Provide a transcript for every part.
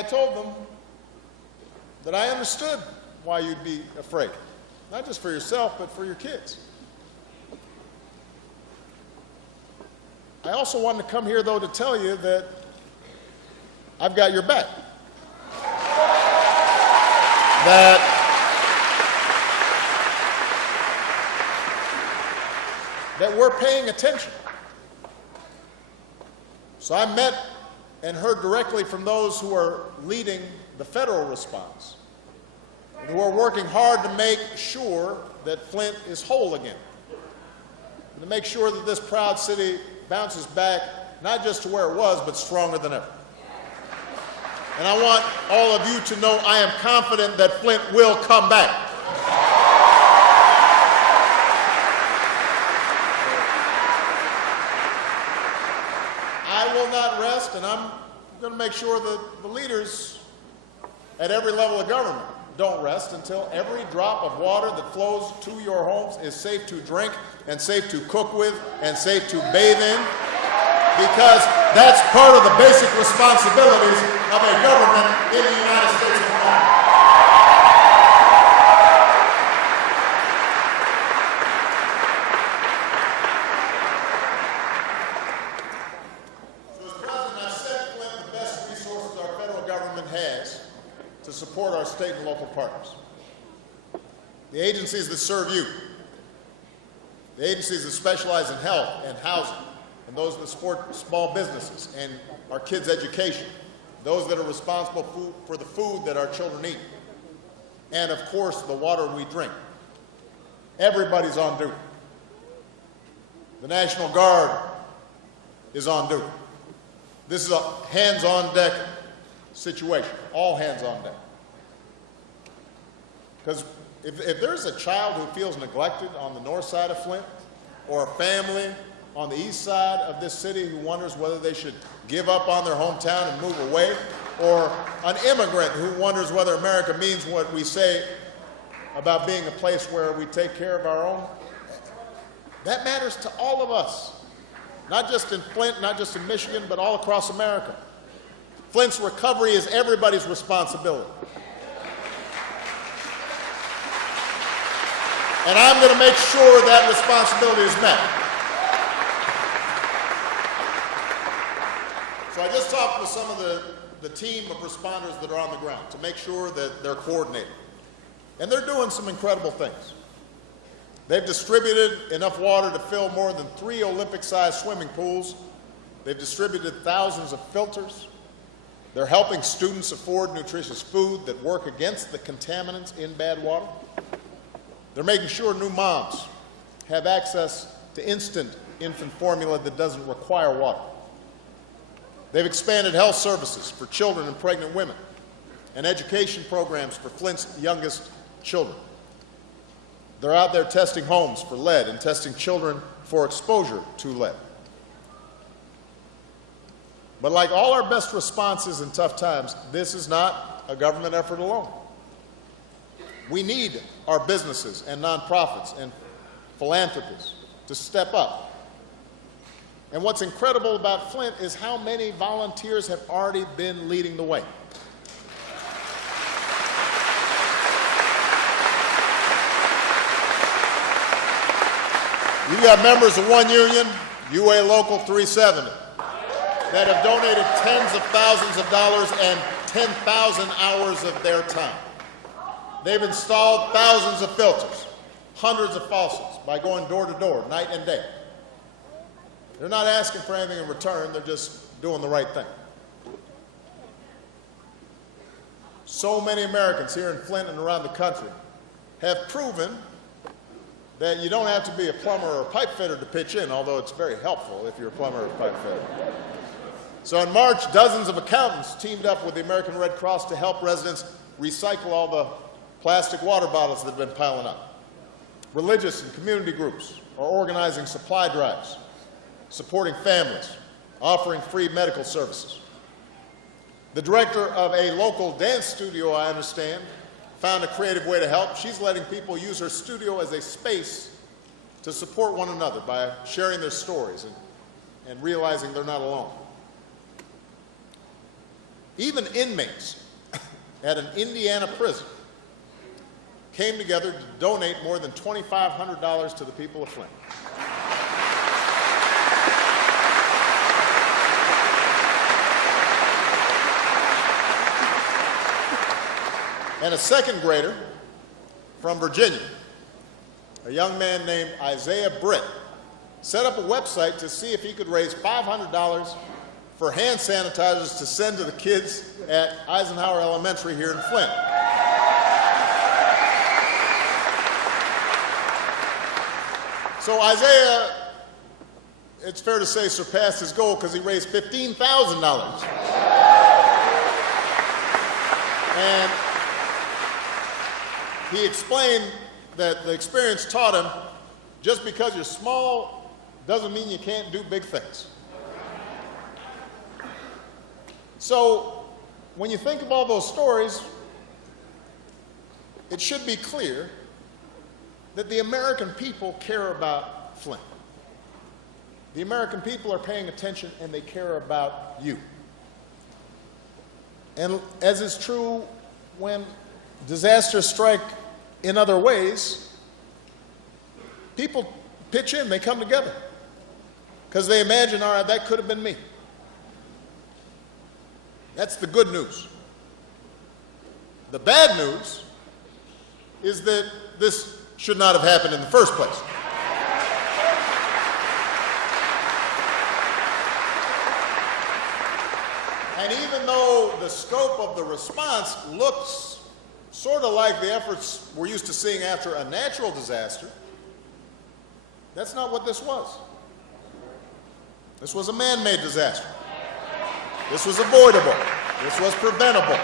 I told them that I understood why you'd be afraid, not just for yourself, but for your kids. I also wanted to come here, though, to tell you that I've got your back. That we're paying attention. So I met and heard directly from those who are leading the federal response, and who are working hard to make sure that Flint is whole again, and to make sure that this proud city bounces back, not just to where it was, but stronger than ever. And I want all of you to know I am confident that Flint will come back. I will not rest, and I'm going to make sure that the leaders at every level of government don't rest until every drop of water that flows to your homes is safe to drink and safe to cook with and safe to bathe in, because that's part of the basic responsibilities of a government in the United States of America. So as President, I set Flint the best resources our federal government has to support our state and local partners. The agencies that serve you, the agencies that specialize in health and housing, and those that support small businesses and our kids' education, those that are responsible for the food that our children eat, and of course the water we drink. Everybody's on duty. The National Guard is on duty. This is a hands-on-deck situation, all hands on deck. Because if there's a child who feels neglected on the north side of Flint, or a family on the east side of this city who wonders whether they should give up on their hometown and move away, or an immigrant who wonders whether America means what we say about being a place where we take care of our own, that matters to all of us, not just in Flint, not just in Michigan, but all across America. Flint's recovery is everybody's responsibility. And I'm going to make sure that responsibility is met. So I just talked with some of the team of responders that are on the ground to make sure that they're coordinated. And they're doing some incredible things. They've distributed enough water to fill more than 3 Olympic-sized swimming pools. They've distributed thousands of filters. They're helping students afford nutritious food that work against the contaminants in bad water. They're making sure new moms have access to instant infant formula that doesn't require water. They've expanded health services for children and pregnant women, and education programs for Flint's youngest children. They're out there testing homes for lead and testing children for exposure to lead. But like all our best responses in tough times, this is not a government effort alone. We need our businesses and nonprofits and philanthropists to step up. And what's incredible about Flint is how many volunteers have already been leading the way. You've got members of one union, UA Local 370, that have donated tens of thousands of dollars and 10,000 hours of their time. They've installed thousands of filters, hundreds of faucets by going door to door, night and day. They're not asking for anything in return, they're just doing the right thing. So many Americans here in Flint and around the country have proven that you don't have to be a plumber or a pipe fitter to pitch in, although it's very helpful if you're a plumber or a pipe fitter. So in March, dozens of accountants teamed up with the American Red Cross to help residents recycle all the plastic water bottles that have been piling up. Religious and community groups are organizing supply drives, supporting families, offering free medical services. The director of a local dance studio, I understand, found a creative way to help. She's letting people use her studio as a space to support one another by sharing their stories and realizing they're not alone. even inmates at an Indiana prison came together to donate more than $2,500 to the people of Flint. And a second grader from Virginia, a young man named Isaiah Britt, set up a website to see if he could raise $500 for hand sanitizers to send to the kids at Eisenhower Elementary here in Flint. So Isaiah, it's fair to say, surpassed his goal because he raised $15,000. And he explained that the experience taught him just because you're small doesn't mean you can't do big things. So when you think of all those stories, it should be clear that the American people care about Flint. The American people are paying attention and they care about you. And as is true when disasters strike in other ways, people pitch in, they come together because they imagine, all right, that could have been me. That's the good news. The bad news is that this should not have happened in the first place. And even though the scope of the response looks sort of like the efforts we're used to seeing after a natural disaster, that's not what this was. This was a man-made disaster. This was avoidable. This was preventable.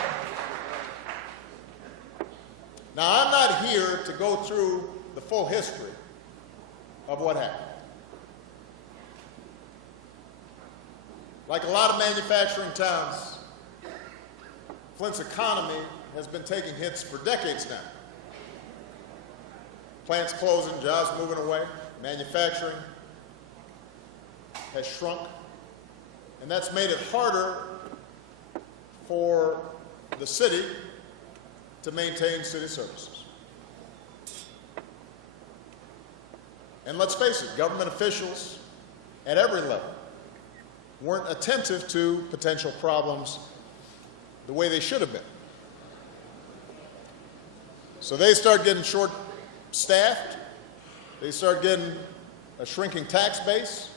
Now, I'm not here to go through the full history of what happened. Like a lot of manufacturing towns, Flint's economy has been taking hits for decades now. Plants closing, jobs moving away, manufacturing has shrunk, and that's made it harder for the city to maintain city services. And let's face it, government officials at every level weren't attentive to potential problems the way they should have been. So they start getting short-staffed, they start getting a shrinking tax base,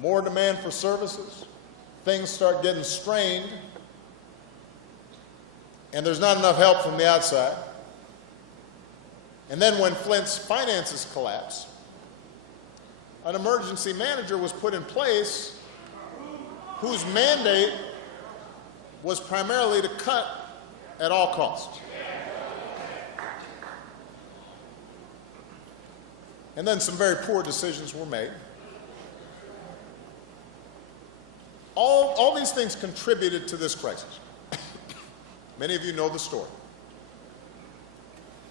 more demand for services, things start getting strained, and there's not enough help from the outside. And then when Flint's finances collapse, an emergency manager was put in place whose mandate was primarily to cut at all costs. And then some very poor decisions were made. All these things contributed to this crisis. Many of you know the story.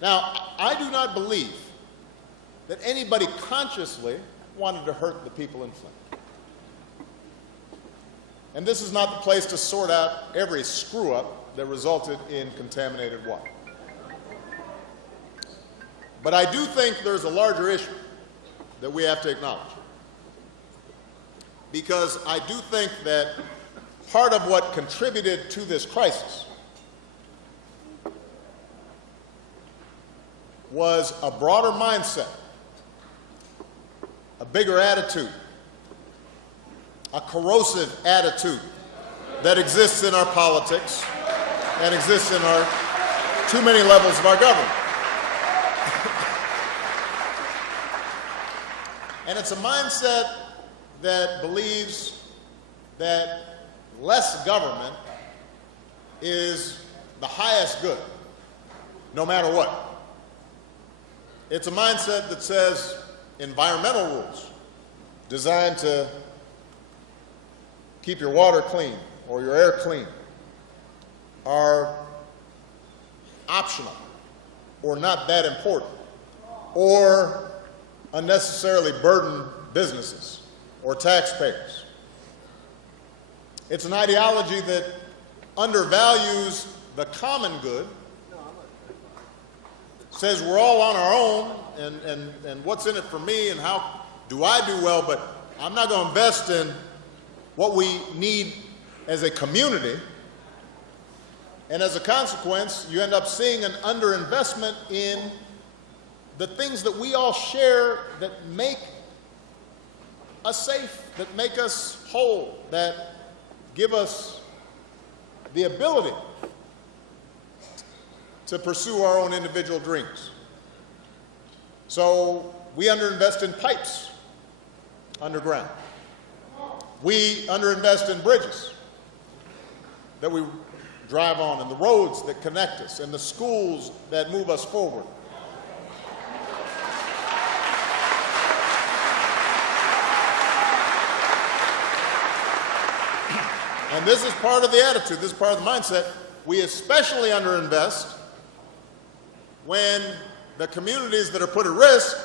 Now, I do not believe that anybody consciously wanted to hurt the people in Flint. And this is not the place to sort out every screw-up that resulted in contaminated water. But I do think there's a larger issue that we have to acknowledge. Because I do think that part of what contributed to this crisis was a broader mindset, a bigger attitude, a corrosive attitude that exists in our politics and exists in our too many levels of our government. And it's a mindset that believes that less government is the highest good, no matter what. It's a mindset that says environmental rules designed to keep your water clean or your air clean are optional or not that important or unnecessarily burden businesses or taxpayers. It's an ideology that undervalues the common good, says we're all on our own, and what's in it for me, and how do I do well, but I'm not going to invest in what we need as a community. And as a consequence, you end up seeing an underinvestment in the things that we all share that make us safe, that make us whole, that give us the ability to pursue our own individual dreams. So we underinvest in pipes underground. We underinvest in bridges that we drive on, and the roads that connect us, and the schools that move us forward. And this is part of the attitude, this is part of the mindset. We especially underinvest when the communities that are put at risk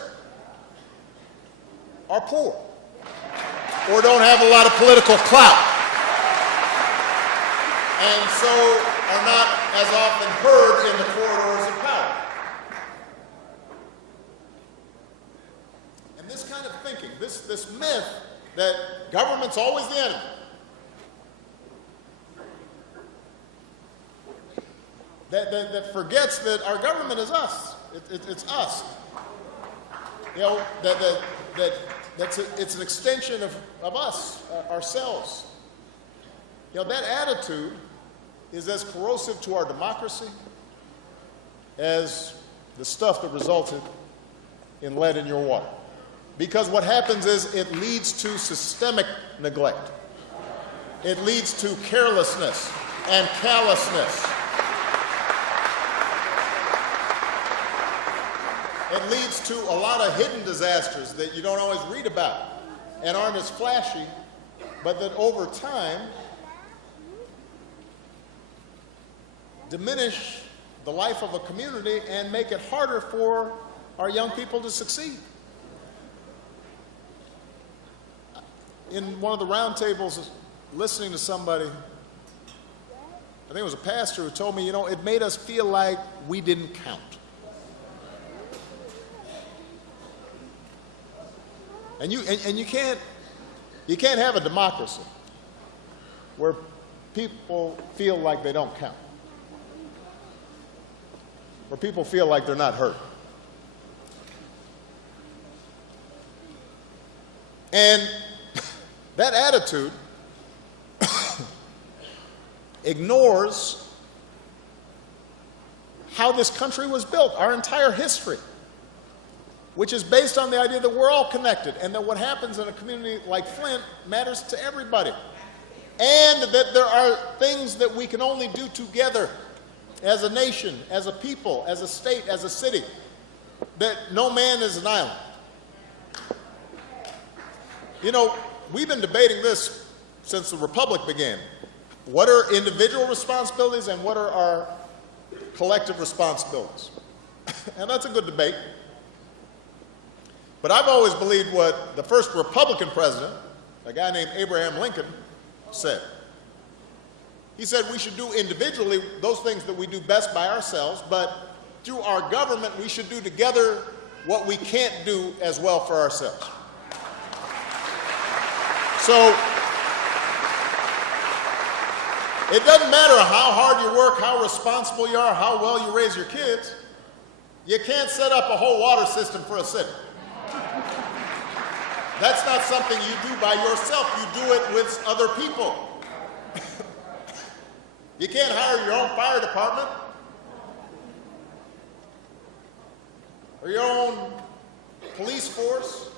are poor or don't have a lot of political clout, and so are not as often heard in the corridors of power. And this kind of thinking, this myth that government's always the enemy, that forgets that our government is us. It's us. You know, it's an extension of us, ourselves. You know, that attitude is as corrosive to our democracy as the stuff that resulted in lead in your water. Because what happens is it leads to systemic neglect. It leads to carelessness and callousness. It leads to a lot of hidden disasters that you don't always read about and aren't as flashy, but that over time diminish the life of a community and make it harder for our young people to succeed. In one of the roundtables, listening to somebody, I think it was a pastor, who told me, you know, it made us feel like we didn't count. And you can't have a democracy where people feel like they don't count, where people feel like they're not heard. And that attitude ignores how this country was built, our entire history, which is based on the idea that we're all connected and that what happens in a community like Flint matters to everybody. And that there are things that we can only do together as a nation, as a people, as a state, as a city, that no man is an island. You know, we've been debating this since the Republic began. What are individual responsibilities and what are our collective responsibilities? And that's a good debate. But I've always believed what the first Republican president, a guy named Abraham Lincoln, said. He said we should do individually those things that we do best by ourselves, but through our government we should do together what we can't do as well for ourselves. So it doesn't matter how hard you work, how responsible you are, how well you raise your kids. You can't set up a whole water system for a city. That's not something you do by yourself. You do it with other people. You can't hire your own fire department or your own police force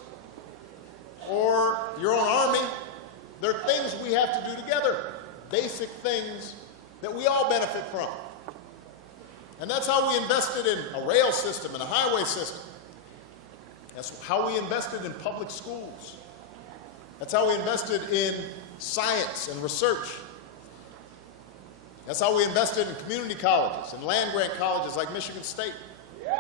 or your own army. There are things we have to do together, basic things that we all benefit from. And that's how we invested in a rail system and a highway system. That's how we invested in public schools. That's how we invested in science and research. That's how we invested in community colleges and land-grant colleges like Michigan State. We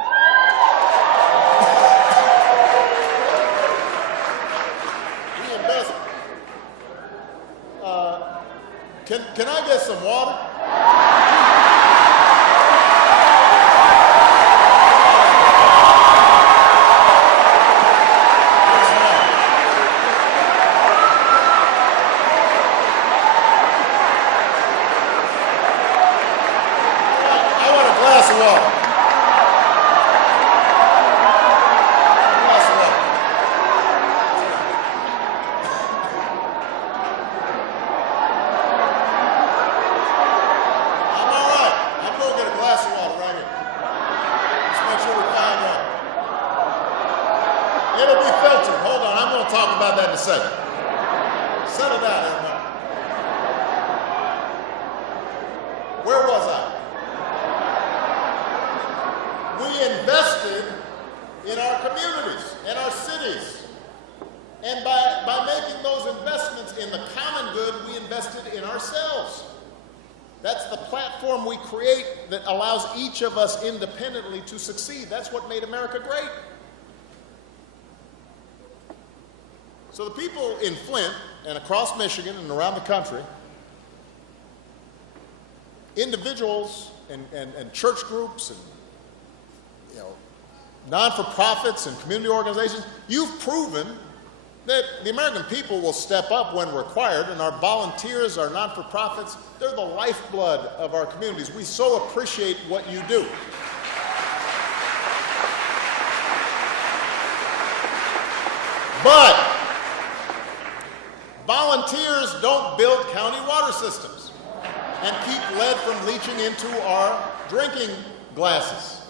invested. Can I get some water? a second. Settle down, everybody. Where was I? We invested in our communities and our cities. And by making those investments in the common good, we invested in ourselves. That's the platform we create that allows each of us independently to succeed. That's what made America great. So the people in Flint and across Michigan and around the country, individuals and church groups and non-for-profits and community organizations, you've proven that the American people will step up when required, and our volunteers, our non-for-profits, they're the lifeblood of our communities. We so appreciate what you do. But volunteers don't build county water systems and keep lead from leaching into our drinking glasses.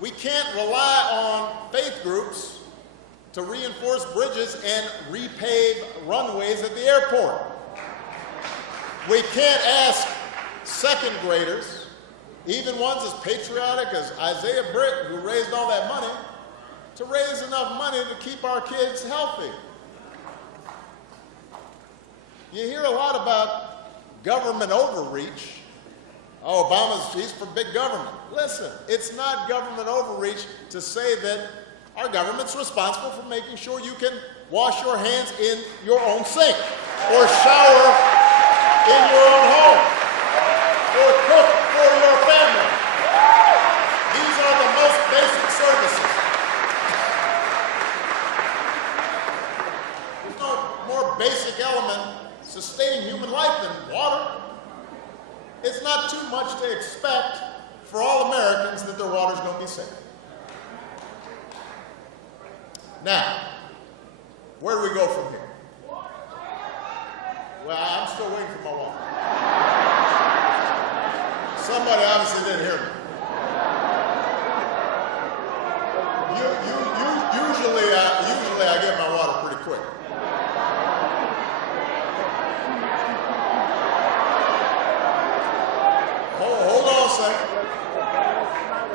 We can't rely on faith groups to reinforce bridges and repave runways at the airport. We can't ask second graders, even ones as patriotic as Isaiah Britt, who raised all that money, to raise enough money to keep our kids healthy. You hear a lot about government overreach. Oh, he's for big government. Listen, it's not government overreach to say that our government's responsible for making sure you can wash your hands in your own sink, or shower in your own home, or cook for your family. These are the most basic services. There's no more basic element sustaining human life than water. It's not too much to expect for all Americans that their water's going to be safe. Now, where do we go from here? Well, I'm still waiting for my water. Somebody obviously didn't hear me. Usually I get my water pretty quick. Hold on a second.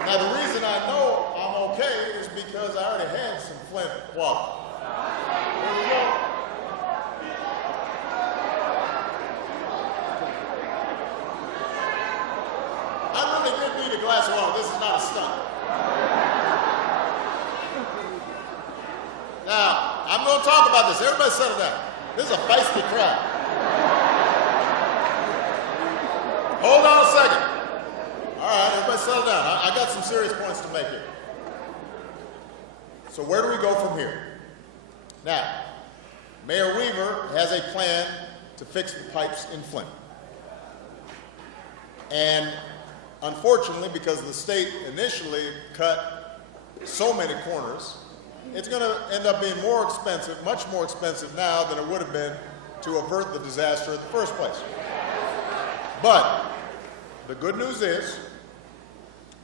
Now, the reason I know I'm okay is because I already had some Flint water. Here we go. I really did need a glass of water. This is not a stunt. Now, I'm going to talk about this. Everybody settle down. This is a feisty crowd. Hold on a second. All right, everybody settle down. I got some serious points to make here. So where do we go from here? Now, Mayor Weaver has a plan to fix the pipes in Flint. And unfortunately, because the state initially cut so many corners, it's going to end up being more expensive, much more expensive now than it would have been to avert the disaster in the first place. But the good news is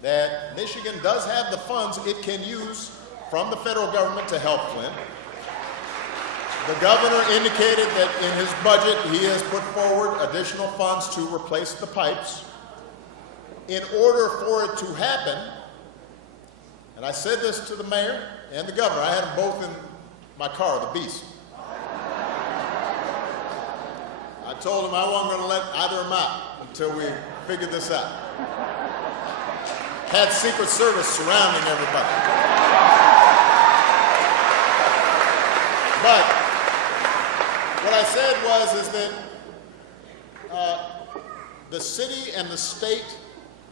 that Michigan does have the funds it can use from the federal government to help Flint. The governor indicated that in his budget he has put forward additional funds to replace the pipes. In order for it to happen, and I said this to the mayor and the governor, I had them both in my car, the Beast. I told them I wasn't going to let either of them out until we figured this out. Had Secret Service surrounding everybody. But what I said is that the city and the state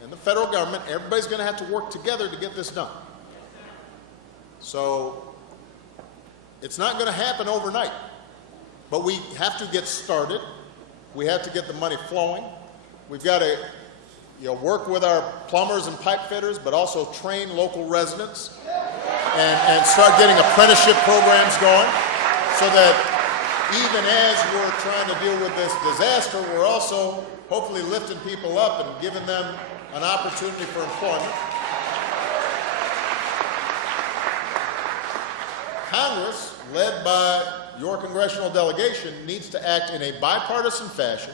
and the federal government, everybody's going to have to work together to get this done. So it's not going to happen overnight, but we have to get started. We have to get the money flowing. We've got to work with our plumbers and pipe fitters, but also train local residents and start getting apprenticeship programs going so that even as we're trying to deal with this disaster, we're also hopefully lifting people up and giving them an opportunity for employment. Congress, led by your congressional delegation, needs to act in a bipartisan fashion,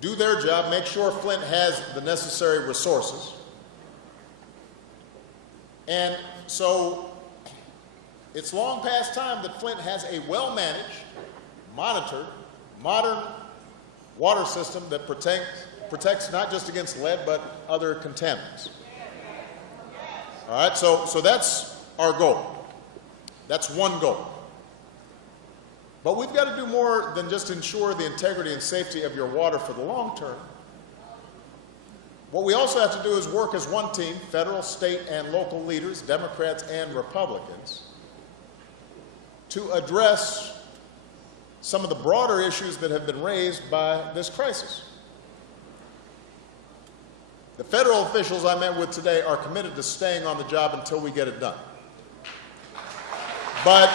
do their job, make sure Flint has the necessary resources. And so it's long past time that Flint has a well-managed, monitored, modern water system that protects not just against lead, but other contaminants. All right, so that's our goal. That's one goal. But we've got to do more than just ensure the integrity and safety of your water for the long term. What we also have to do is work as one team, federal, state, and local leaders, Democrats and Republicans, to address some of the broader issues that have been raised by this crisis. The federal officials I met with today are committed to staying on the job until we get it done. But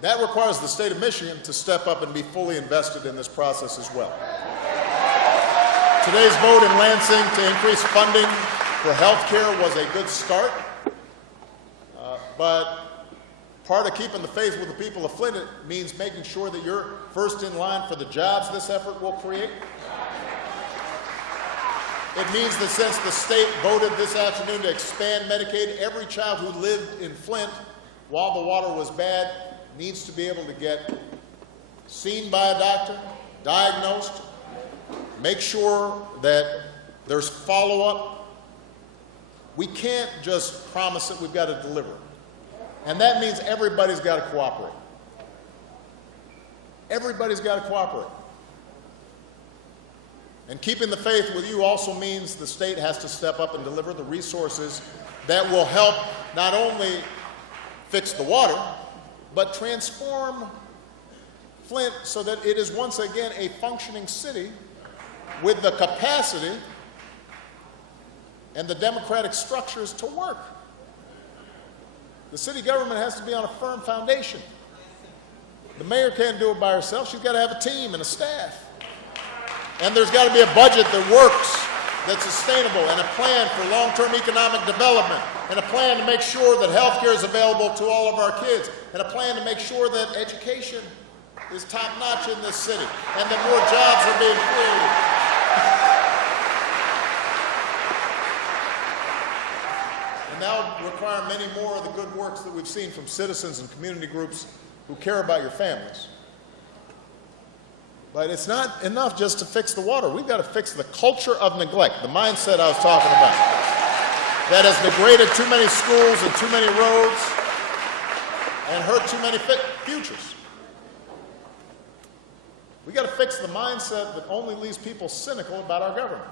that requires the state of Michigan to step up and be fully invested in this process as well. Today's vote in Lansing to increase funding for health care was a good start, but part of keeping the faith with the people of Flint means making sure that you're first in line for the jobs this effort will create. It means that since the state voted this afternoon to expand Medicaid, every child who lived in Flint while the water was bad needs to be able to get seen by a doctor, diagnosed, make sure that there's follow-up. We can't just promise it, we've got to deliver it. And that means everybody's got to cooperate. Everybody's got to cooperate. And keeping the faith with you also means the state has to step up and deliver the resources that will help not only fix the water, but transform Flint so that it is once again a functioning city with the capacity and the democratic structures to work. The city government has to be on a firm foundation. The mayor can't do it by herself. She's got to have a team and a staff. And there's got to be a budget that works, that's sustainable, and a plan for long-term economic development, and a plan to make sure that health care is available to all of our kids, and a plan to make sure that education is top-notch in this city, and that more jobs are being created. And that will require many more of the good works that we've seen from citizens and community groups who care about your families. But it's not enough just to fix the water. We've got to fix the culture of neglect, the mindset I was talking about, that has degraded too many schools and too many roads and hurt too many futures. We've got to fix the mindset that only leaves people cynical about our government.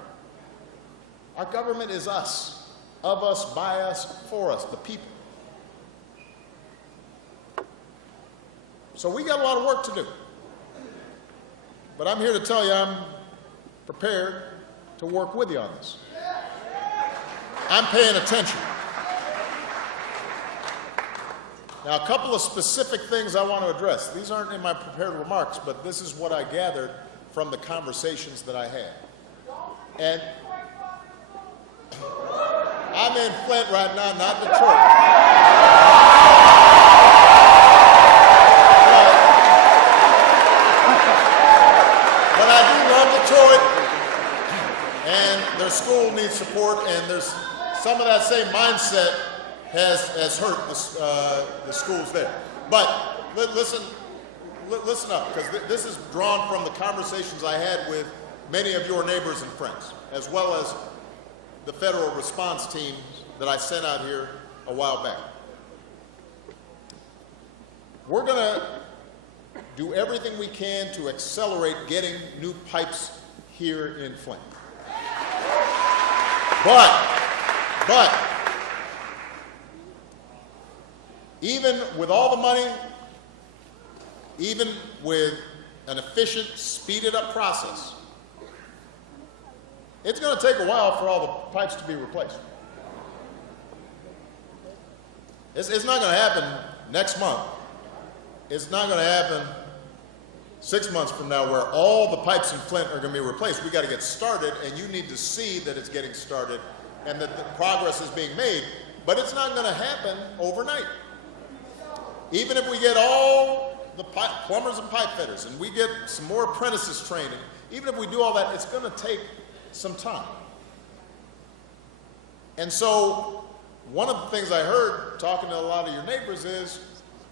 Our government is us, of us, by us, for us, the people. So we got a lot of work to do. But I'm here to tell you I'm prepared to work with you on this. I'm paying attention. Now, a couple of specific things I want to address. These aren't in my prepared remarks, but this is what I gathered from the conversations that I had. And I'm in Flint right now, not Detroit. But I do love Detroit, and their school needs support, and there's some of that same mindset has hurt the schools there. But listen up, because this is drawn from the conversations I had with many of your neighbors and friends, as well as the federal response teams that I sent out here a while back. We're going to do everything we can to accelerate getting new pipes here in Flint. But, even with all the money, even with an efficient, speeded up process, it's going to take a while for all the pipes to be replaced. It's not going to happen next month. It's not going to happen 6 months from now where all the pipes in Flint are going to be replaced. We got to get started, and you need to see that it's getting started and that the progress is being made. But it's not going to happen overnight. Even if we get all the plumbers and pipe fitters and we get some more apprentices training, even if we do all that, it's going to take some time. And so one of the things I heard talking to a lot of your neighbors is,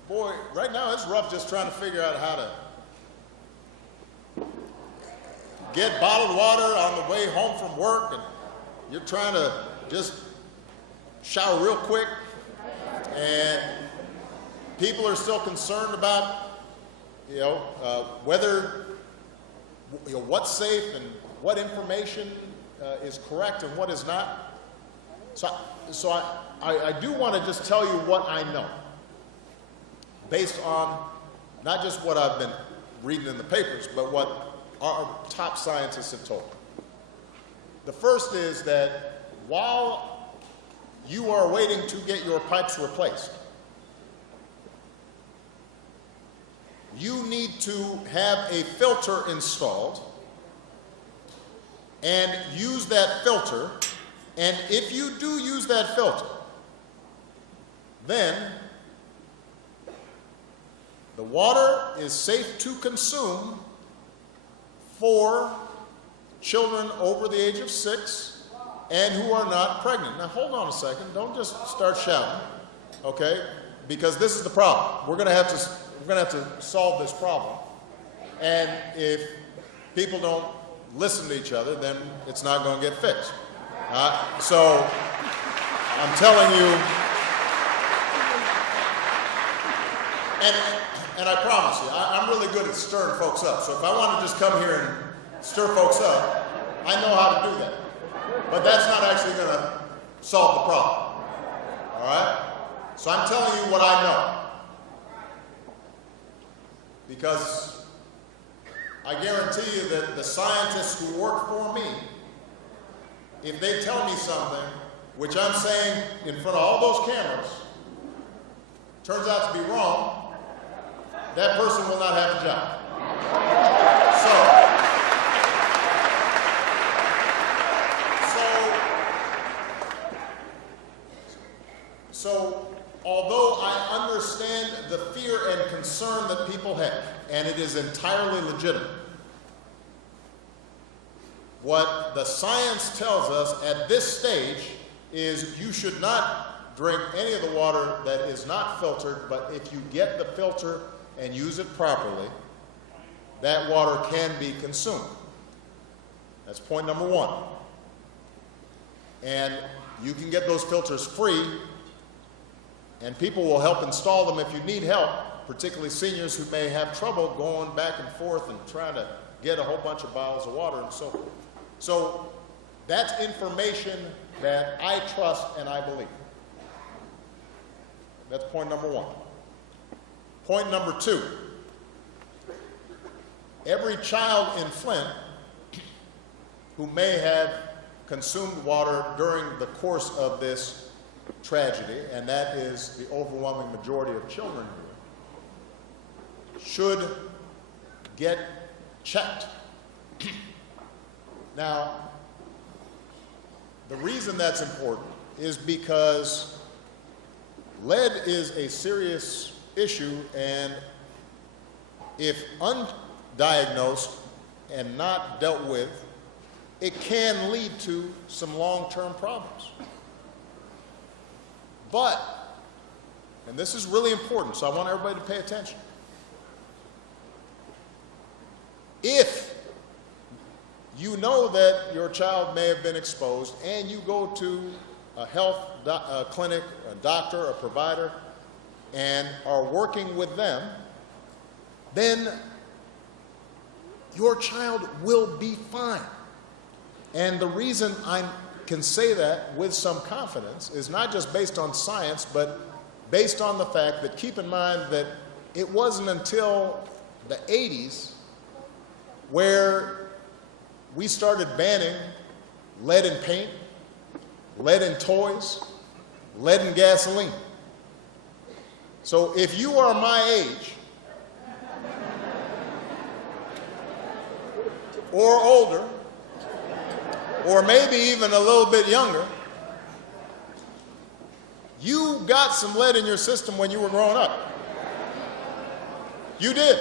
boy, right now it's rough just trying to figure out how to get bottled water on the way home from work, and you're trying to just shower real quick, and people are still concerned about, whether, what's safe and what information is correct and what is not. So I do want to just tell you what I know, based on not just what I've been reading in the papers, but what our top scientists have told me. The first is that while you are waiting to get your pipes replaced, you need to have a filter installed and use that filter. And if you do use that filter, then the water is safe to consume for children over the age of 6 and who are not pregnant. Now hold on a second, don't just start shouting, okay? Because this is the problem. We're gonna have to solve this problem. And if people don't listen to each other, then it's not gonna get fixed. So I'm telling you, and I promise you, I'm really good at stirring folks up. So if I want to just come here and stir folks up, I know how to do that. But that's not actually going to solve the problem. All right? So I'm telling you what I know. Because I guarantee you that the scientists who work for me, if they tell me something, which I'm saying in front of all those cameras, turns out to be wrong, that person will not have a job. So although I understand the fear and concern that people have, and it is entirely legitimate, what the science tells us at this stage is you should not drink any of the water that is not filtered, but if you get the filter and use it properly, that water can be consumed. That's point number one. And you can get those filters free, and people will help install them if you need help, particularly seniors who may have trouble going back and forth and trying to get a whole bunch of bottles of water and so forth. So that's information that I trust and I believe. That's point number one. Point number two, every child in Flint who may have consumed water during the course of this tragedy, and that is the overwhelming majority of children here, should get checked. Now, the reason that's important is because lead is a serious issue, and if undiagnosed and not dealt with, it can lead to some long-term problems. But, and this is really important, so I want everybody to pay attention. If you know that your child may have been exposed and you go to a health clinic, a doctor, a provider, and are working with them, then your child will be fine. And the reason I can say that with some confidence is not just based on science, but based on the fact that, keep in mind that it wasn't until the 80s where we started banning lead in paint, lead in toys, lead in gasoline. So if you are my age or older, or maybe even a little bit younger, You got some lead in your system when you were growing up. You did.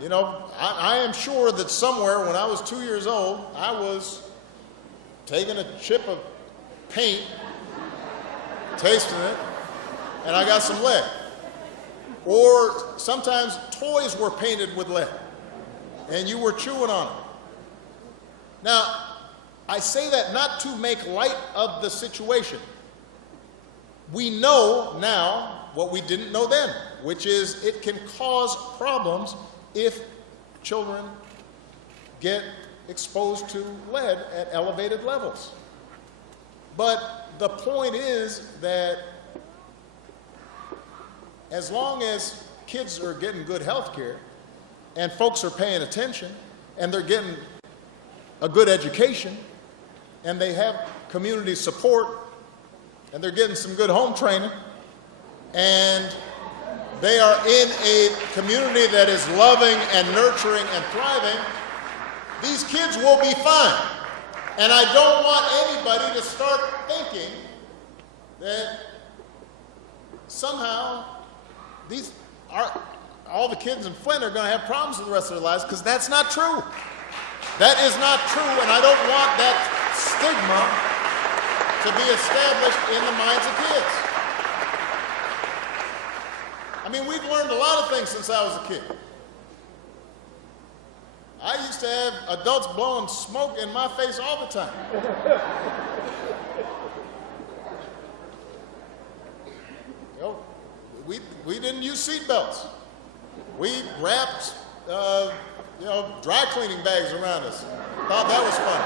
You know, I am sure that somewhere when I was 2 years old, I was taking a chip of paint, tasting it, and I got some lead. Or sometimes toys were painted with lead, and you were chewing on it. Now, I say that not to make light of the situation. We know now what we didn't know then, which is it can cause problems if children get exposed to lead at elevated levels. But the point is that as long as kids are getting good health care and folks are paying attention and they're getting a good education and they have community support and they're getting some good home training and they are in a community that is loving and nurturing and thriving, these kids will be fine. And I don't want anybody to start thinking that somehow all the kids in Flint are going to have problems for the rest of their lives, because that's not true. That is not true, and I don't want that stigma to be established in the minds of kids. I mean, we've learned a lot of things since I was a kid. I used to have adults blowing smoke in my face all the time. You know, we didn't use seat belts. We wrapped dry cleaning bags around us. Thought that was fun.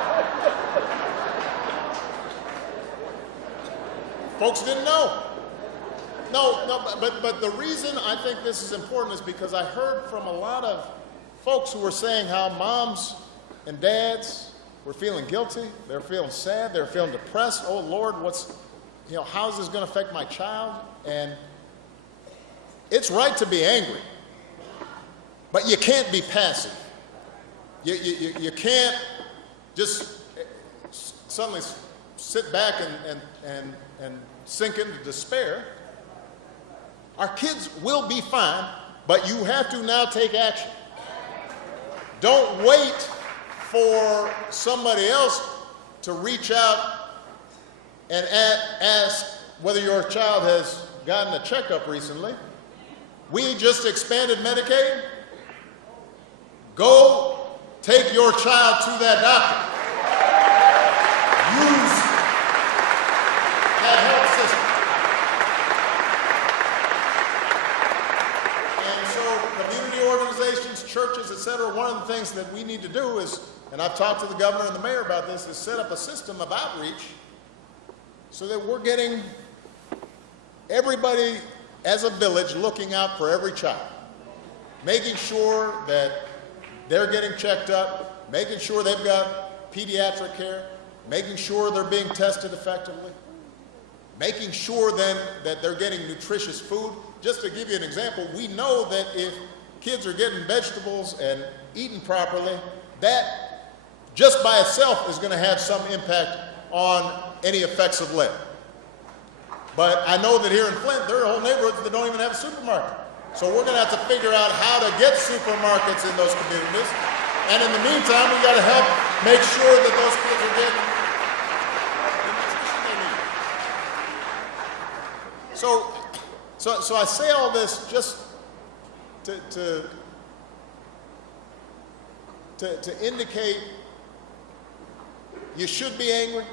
Folks didn't know. But the reason I think this is important is because I heard from a lot of folks who were saying how moms and dads were feeling guilty, they're feeling sad, they're feeling depressed. Oh Lord, how's this going to affect my child? And it's right to be angry, but you can't be passive. You can't just suddenly sit back and sink into despair. Our kids will be fine, but you have to now take action. Don't wait for somebody else to reach out and ask whether your child has gotten a checkup recently. We just expanded Medicaid. Go take your child to that doctor. Use that health system. And so community organizations, churches, etc., one of the things that we need to do is, and I've talked to the governor and the mayor about this, is set up a system of outreach so that we're getting everybody as a village looking out for every child, making sure that they're getting checked up, making sure they've got pediatric care, making sure they're being tested effectively, making sure then that they're getting nutritious food. Just to give you an example, we know that if kids are getting vegetables and eating properly, that just by itself is going to have some impact on any effects of lead. But I know that here in Flint, there are whole neighborhoods that don't even have a supermarket. So we're going to have to figure out how to get supermarkets in those communities. And in the meantime, we've got to help make sure that those kids are getting the nutrition they need. So I say all this just to indicate you should be angry,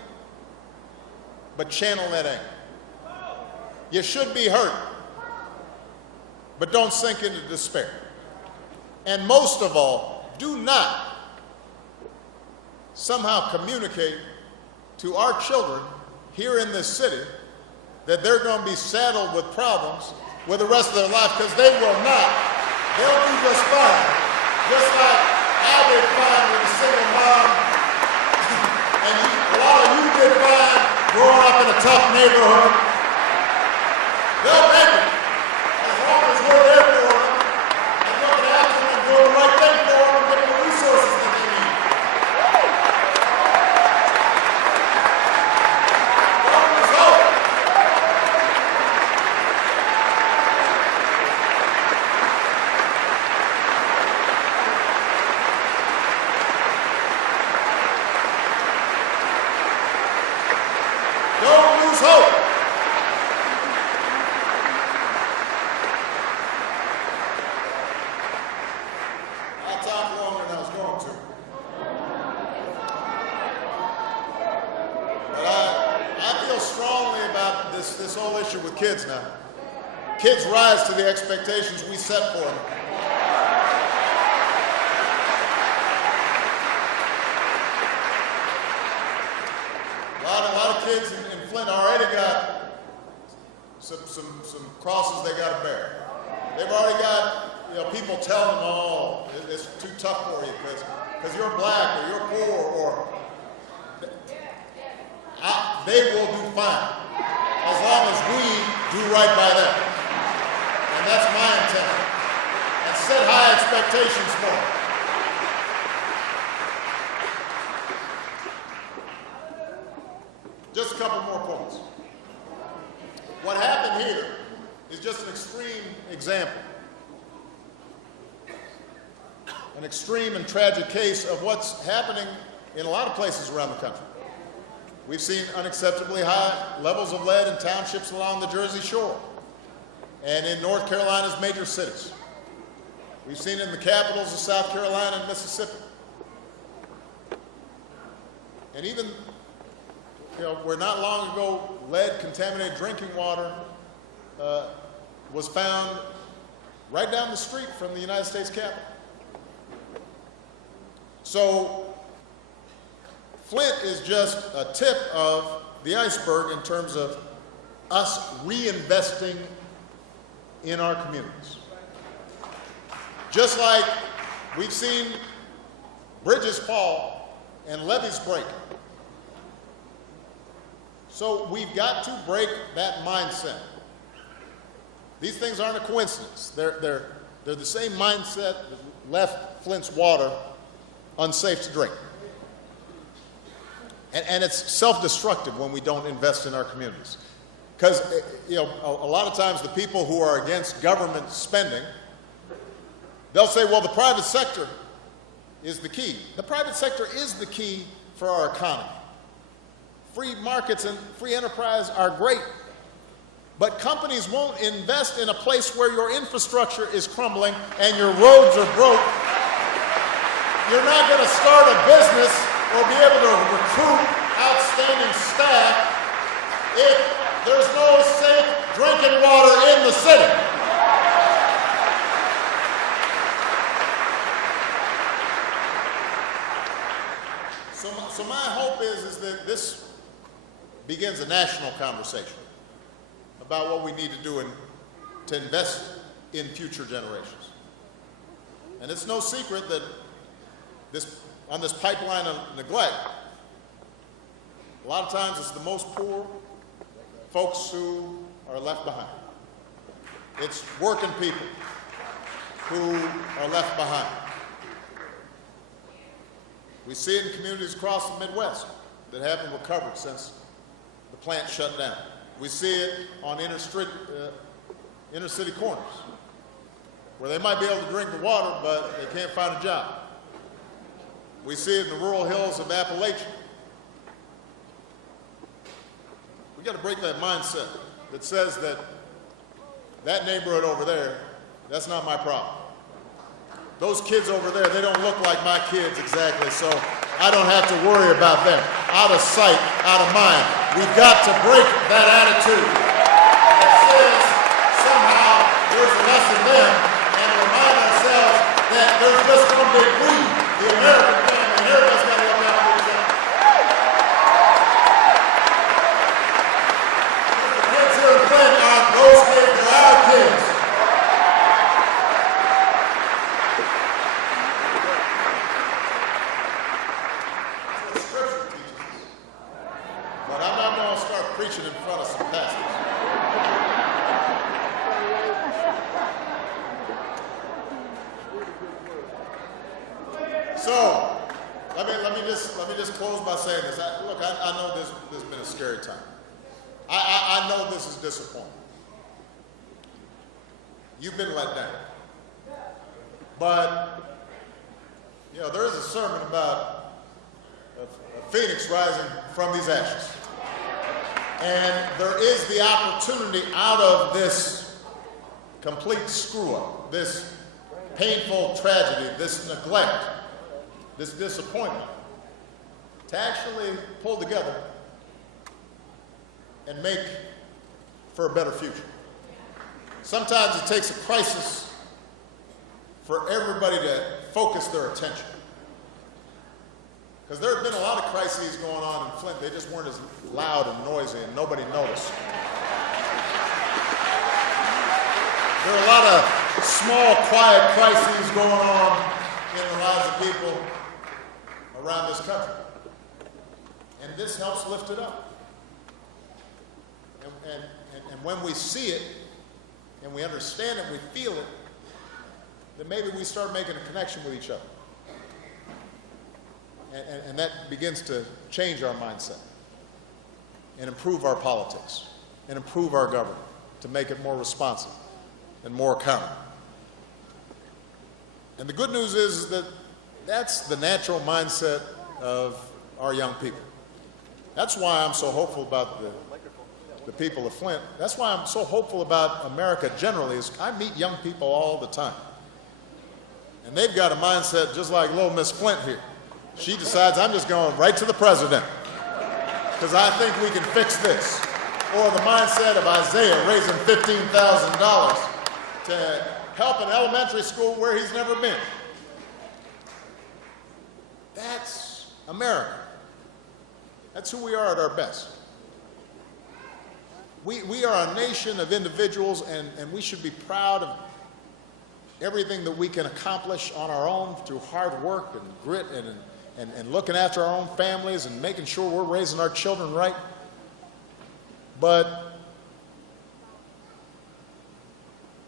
but channel that anger. You should be hurt, but don't sink into despair. And most of all, do not somehow communicate to our children here in this city that they're going to be saddled with problems with the rest of their life, because they will not. They'll do just fine. Just like I did fine with a single mom, and a lot of you did fine growing up in a tough neighborhood. They'll make it as long as we're there for them and looking after them and doing the right thing for them and getting the resources that they need. Don't lose hope. Don't lose hope. I'll talk longer than I was going to. But I feel strongly about this whole issue with kids now. Kids rise to the expectations we set for them. A lot of kids in Flint already got some crosses they got to bear. They've already got people telling them, "Oh, it's too tough for you because you're black or you're poor," or they will do fine as long as we do right by them. And that's my intent. And set high expectations for them. Just a couple more points. What happened here is just an extreme example, an extreme and tragic case of what's happening in a lot of places around the country. We've seen unacceptably high levels of lead in townships along the Jersey Shore and in North Carolina's major cities. We've seen it in the capitals of South Carolina and Mississippi. And even where not long ago lead-contaminated drinking water was found right down the street from the United States Capitol. So Flint is just a tip of the iceberg in terms of us reinvesting in our communities. Just like we've seen bridges fall and levees break. So we've got to break that mindset. These things aren't a coincidence. They're the same mindset that left Flint's water unsafe to drink. And it's self-destructive when we don't invest in our communities. Because a lot of times the people who are against government spending, they'll say, well, the private sector is the key. The private sector is the key for our economy. Free markets and free enterprise are great, but companies won't invest in a place where your infrastructure is crumbling and your roads are broke. You're not going to start a business or be able to recruit outstanding staff if there's no safe drinking water in the city. So my hope is that this begins a national conversation about what we need to do to invest in future generations. And it's no secret that on this pipeline of neglect, a lot of times it's the most poor folks who are left behind. It's working people who are left behind. We see it in communities across the Midwest that haven't recovered since the plant shut down. We see it on inner city corners where they might be able to drink the water, but they can't find a job. We see it in the rural hills of Appalachia. We got to break that mindset that says that neighborhood over there, that's not my problem. Those kids over there, they don't look like my kids exactly, so I don't have to worry about them. Out of sight, out of mind. We've got to break that attitude that says somehow there's less of them, and remind ourselves that there's just one big we, the American family, and everybody's got to look out for each other. The kids here in Flint aren't those kids, they're our kids. Preaching in front of some pastors. So, let me just close by saying this. Look, I know this has been a scary time. I know this is disappointing. You've been let down. But, there is a sermon about a phoenix rising from these ashes. And there is the opportunity out of this complete screw-up, this painful tragedy, this neglect, this disappointment, to actually pull together and make for a better future. Sometimes it takes a crisis for everybody to focus their attention. Because there have been a lot of crises going on in Flint. They just weren't as loud and noisy and nobody noticed. There are a lot of small, quiet crises going on in the lives of people around this country. And this helps lift it up. And when we see it, and we understand it, we feel it, then maybe we start making a connection with each other. And that begins to change our mindset and improve our politics and improve our government to make it more responsive and more accountable. And the good news is that that's the natural mindset of our young people. That's why I'm so hopeful about the people of Flint. That's why I'm so hopeful about America generally, is I meet young people all the time. And they've got a mindset just like little Miss Flint here. She decides, I'm just going right to the president because I think we can fix this. Or the mindset of Isaiah raising $15,000 to help an elementary school where he's never been. That's America. That's who we are at our best. We are a nation of individuals, and we should be proud of everything that we can accomplish on our own through hard work and grit and looking after our own families and making sure we're raising our children right. But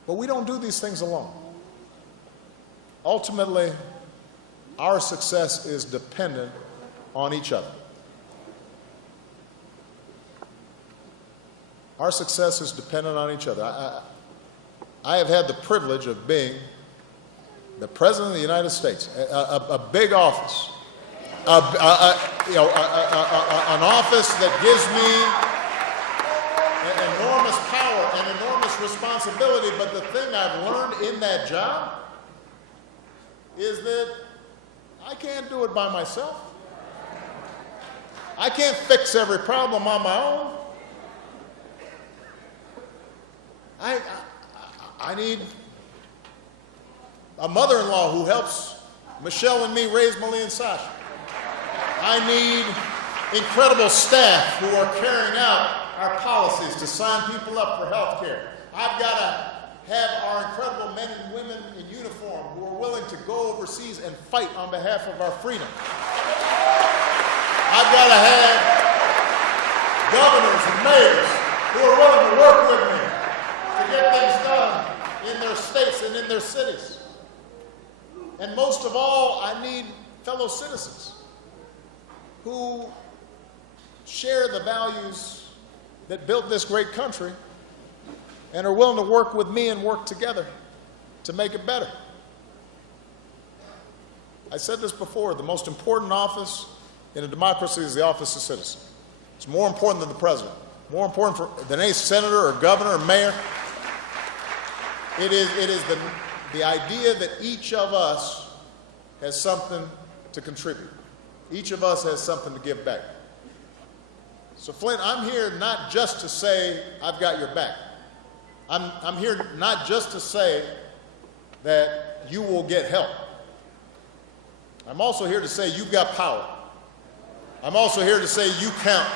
we don't do these things alone. Ultimately, our success is dependent on each other. Our success is dependent on each other. I have had the privilege of being the President of the United States, a big office, an office that gives me enormous power and enormous responsibility. But the thing I've learned in that job is that I can't do it by myself. I can't fix every problem on my own. I need a mother-in-law who helps Michelle and me raise Malie and Sasha. I need incredible staff who are carrying out our policies to sign people up for health care. I've got to have our incredible men and women in uniform who are willing to go overseas and fight on behalf of our freedom. I've got to have governors and mayors who are willing to work with me to get things done in their states and in their cities. And most of all, I need fellow citizens who share the values that built this great country and are willing to work with me and work together to make it better. I said this before, the most important office in a democracy is the office of citizen. It's more important than the president, more important than any senator or governor or mayor. It is the idea that each of us has something to contribute. Each of us has something to give back. So Flint, I'm here not just to say I've got your back. I'm here not just to say that you will get help. I'm also here to say you've got power. I'm also here to say you count.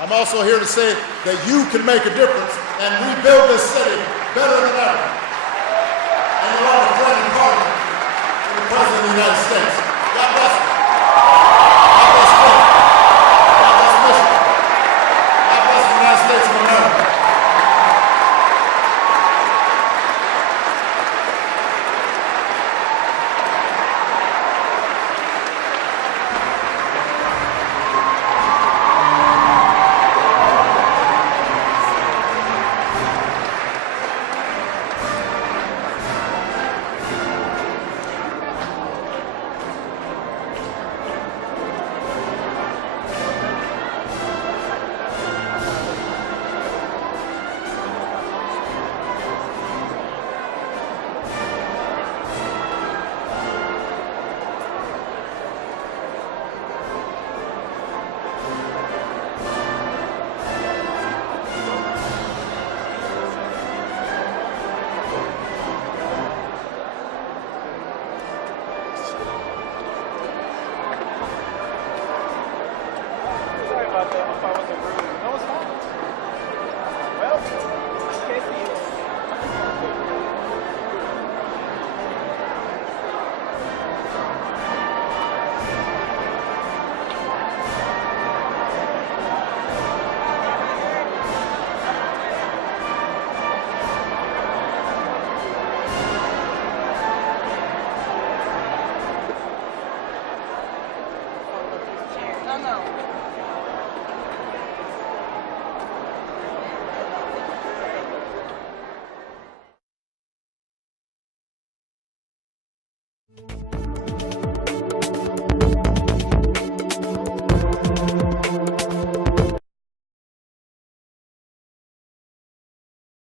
I'm also here to say that you can make a difference and rebuild this city better than ever. And you are a friend and partner to the President of the United States. God bless you. God bless Flint. God bless Michigan. God bless the United States of America. No, it's not. Well,